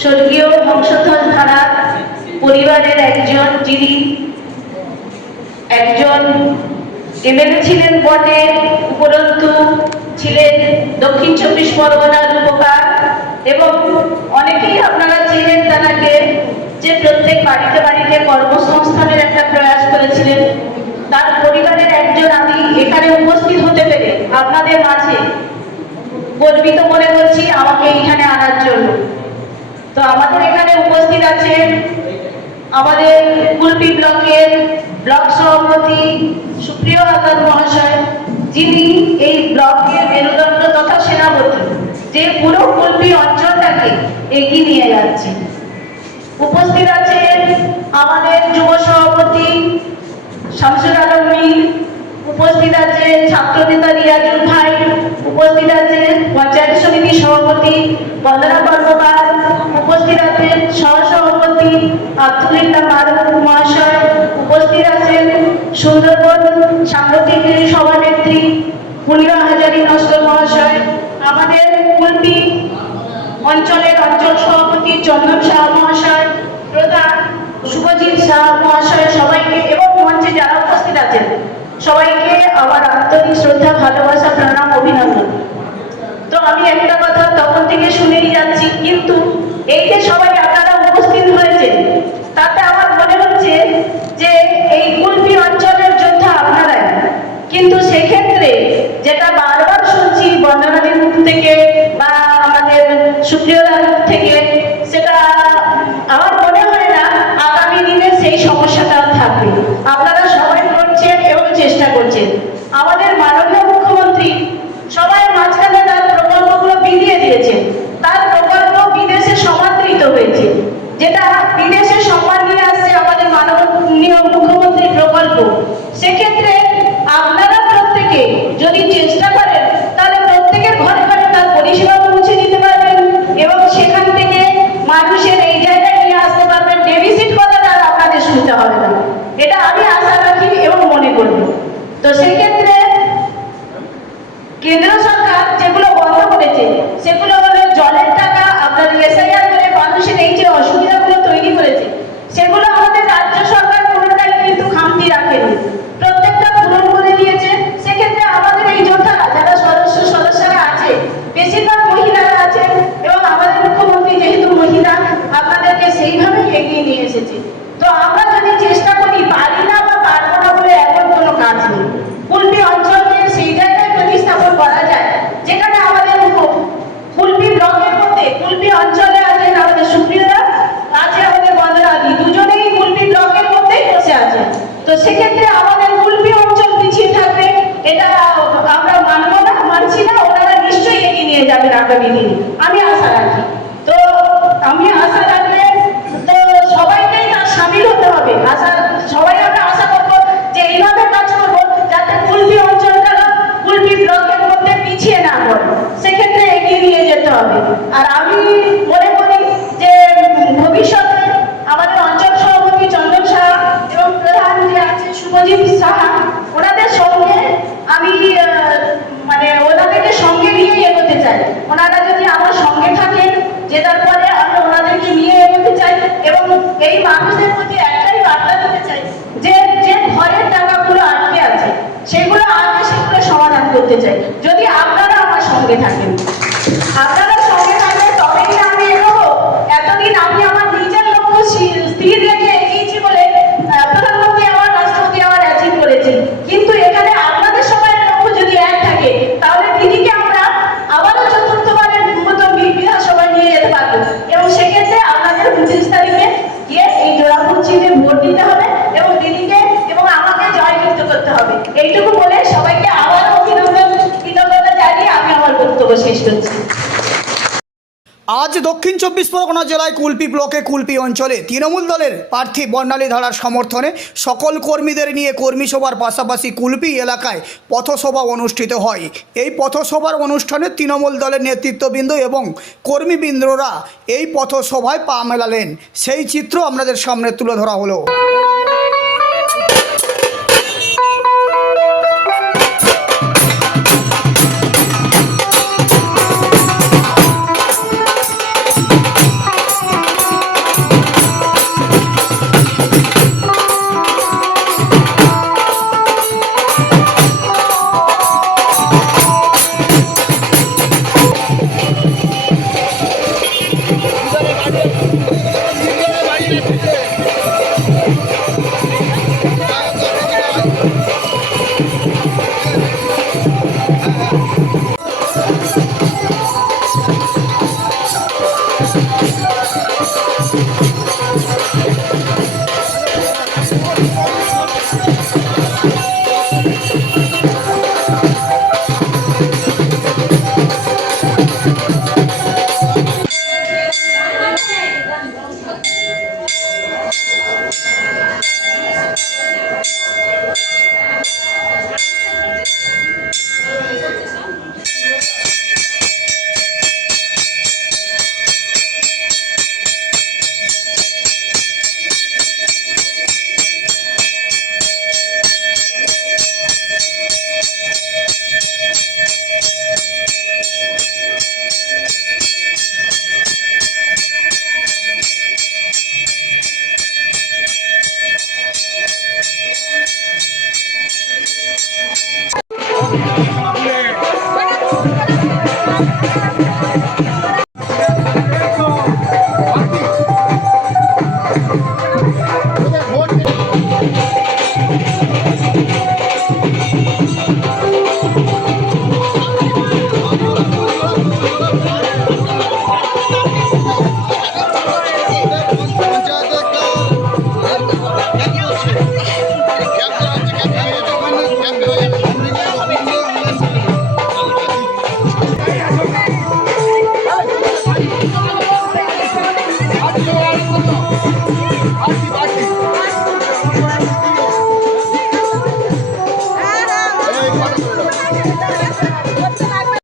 স্বর্গীয় বংশধর ধারার পরিবারের একজন, যিনি একজন এমএলএ ছিলেন বটে, উপরন্তু ছিলেন দক্ষিণ চব্বিশ পরগনার উপকার, এবং অনেকেই আপনারা চেনেন তাকে, যে প্রত্যেক বাড়িতে বাড়িতে কর্মসংস্থানের একটা প্রয়াস করেছিলেন। তার পরিবারের একজন আমি এখানে উপস্থিত হতে পেরে আপনাদের মাঝে গর্বিত মনে করছি আমাকে এখানে আনার জন্য। তো আমাদের এখানে উপস্থিত আছে আমাদের কুলপি ব্লকের ব্লক সভাপতি সুপ্রিয় আকাশ মহাশয়, যিনি এই ব্লকের মেরুদণ্ড তথা সেনাপতি, যে পুরো কুলপি অঞ্চলটাকে এগিয়ে নিয়ে যাচ্ছে। উপস্থিত আছেন আমাদের যুব সভাপতি শামসুল আলম মীর, উপস্থিত আছেন ছাত্রনেতা রিয়াজুল ভাই, উপস্থিত আছেন পঞ্চায়েত সমিতি সভাপতি বন্দনা কর্মকার, উপস্থিত আছেন সহসভাপতি আব্দুল্লাহ মারুফ মহাশয়, উপস্থিত আছেন সুন্দরবন সাংগঠনিক সভানেত্রী মুনিরা হাজারি নস্কর মহাশয়, আমাদের কুলপি অঞ্চলের অঞ্চল সভাপতি চন্দন শাহ মহাশয়, প্রধান শুভজিৎ শাহ মহাশয়, সবাইকে এবং মঞ্চে যারা উপস্থিত আছেন সবাইকে আমার আন্তরিক শ্রদ্ধা, ভালোবাসা, প্রণাম, অভিনন্দন। তো আমি একটা কথা তখন থেকে শুনেই যাচ্ছি, কিন্তু এই যে সবাই আপনারা উপস্থিত হয়েছে তাতে আমার মনে হচ্ছে যে এই কুলপি অঞ্চলের যোদ্ধা আপনারাই। কিন্তু সেক্ষেত্রে যেটা বারবার শুনছি বন্দনাদির মুখ থেকে বা আমাদের সুপ্রিয়দার মুখ থেকে, সেটা আমার মনে হয় না আগামী দিনে সেই সমস্যাটা থাকবে। আপনারা সবাই করছেন এবং চেষ্টা করছেন। আমাদের মাননীয় মুখ্যমন্ত্রী সবাই মাঝখানে তার প্রকল্পগুলো বিলিয়ে দিয়েছেন, তার প্রকল্প বিদেশে সমাদৃত হয়েছে, যেটা বিদেশে সম্মান নিয়ে আসছে আমাদের মাননীয় মুখ্যমন্ত্রীর প্রকল্প। সেক্ষেত্রে আপনারা প্রত্যেকে যদি চেষ্টা করেন তাহলে প্রত্যেকের ঘরে ঘরে তার পরিষেবা পৌঁছে দিতে পারবেন এবং সেখান থেকে মানুষের এই জায়গায় নিয়ে আসতে পারবেন। ডেভিসিট কথাটা আর আপনাদের শুনতে হবে না, এটা আমি আশা রাখি এবং মনে করি। তো সেই ক্ষেত্রে কেন্দ্র সরকার যেগুলো বন্ধ করেছে সেগুলো হলো জলের টাকা, আপনার এসআইআর করে মানুষের এই যে অসুবিধাগুলো তৈরি করেছে, সেগুলো আমাদের রাজ্য সরকার পুরোটাই কিন্তু খামতি রাখেনি, প্রত্যেকটা পূরণ করে দিয়েছে। সেক্ষেত্রে আমাদের এই যোদ্ধারা যারা সদস্যরা আছে, বেশিরভাগ মহিলারা আছেন এবং আমাদের মুখ্যমন্ত্রী যেহেতু মহিলা, আপনাদেরকে সেইভাবে এগিয়ে নিয়ে এসেছে। তো আমরা যদি চেষ্টা করি, পারি না বা পারবো না বলে এমন কোনো কাজ নেই। কুলপি অঞ্চলকে সেই জায়গায় প্রতিস্থাপন করা যায় যেখানে আমাদের কুলপি ব্লকের মধ্যে কুলপি অঞ্চলে আছেন আমাদের সুপ্রিয়রা, আছে আমাদের বন্দনাদি, দুজনেই কুলপি ব্লকের মধ্যেই বসে আছে। তো সেক্ষেত্রে আমাদের কুলপি অঞ্চল পিছিয়ে থাকবে, এটা আমরা মানবো না, মানছি না। ওনারা নিশ্চয়ই এগিয়ে নিয়ে যাবেন আগামী দিনে, আমি আশা রাখি। তো আমি আশা রাখলে তো সবাইকেই তার সামিল হতে হবে। সবাই আমরা আশা করবো যে এইভাবে কাজ করবো যাতে কুলপি অঞ্চলটা কুলপি ব্লকের মধ্যে পিছিয়ে না পড়ে, সেক্ষেত্রে এগিয়ে নিয়ে যেতে হবে। আর আমি মনে করি যে ভবিষ্যতে আমাদের অঞ্চল সভাপতি চন্দন শাহ এবং প্রধান যে আছে শুভজিৎ সাহা, ওনাদের সঙ্গে আমি ওনাদেরকে সঙ্গে নিয়ে এগোতে চাই। ওনারা যদি আমার সঙ্গে থাকেন, জেতার পরে আমি ওনাদেরকে নিয়ে এগোতে চাই এবং এই মানুষদের প্রতি একটাই বার্তা দিতে চাই যে যে ঘরের টাকাগুলো আটকে আছে সেগুলো সমাধান করতে চাই। যদি আপনারা আমার সঙ্গে থাকেন, আপনারা সঙ্গে থাকলে তবেই না আমি এগোবো। এতদিন আমি আমার নিজের লক্ষ্য স্থির রেখে এগিয়েছি বলে প্রধানমন্ত্রী আমার, রাষ্ট্রপতি আমার অ্যাচিভ করেছে, কিন্তু এখানে আপনাদের সবাই লক্ষ্য যদি এক থাকে তাহলে দিদিকে আমরা আবারও চতুর্থবারের মতো বিধানসভায় নিয়ে যেতে পারবো এবং সেক্ষেত্রে আপনাদের 29 তারিখে গিয়ে এই জোড়াফুল চিহ্নে ভোট দিতে হবে এবং দিদিকে এবং আমাকে জয়যুক্ত করতে হবে। এইটুকু বলে সবাইকে আবার অভিনন্দন, কৃতজ্ঞতা জানিয়ে আমি আমার বক্তব্য শেষ করছি। আজ দক্ষিণ চব্বিশ পরগনা জেলায় কুলপি ব্লকে কুলপি অঞ্চলে তৃণমূল দলের প্রার্থী বর্ণালী ধারার সমর্থনে সকল কর্মীদের নিয়ে কর্মী সভার পাশাপাশি কুলপি এলাকায় পথসভা অনুষ্ঠিত হয়। এই পথসভার অনুষ্ঠানে তৃণমূল দলের নেতৃত্ববৃন্দ এবং কর্মীবৃন্দরা এই পথসভায় পা মেলালেন, সেই চিত্র আপনাদের সামনে তুলে ধরা হলো। এই ফটো তুলে দাও।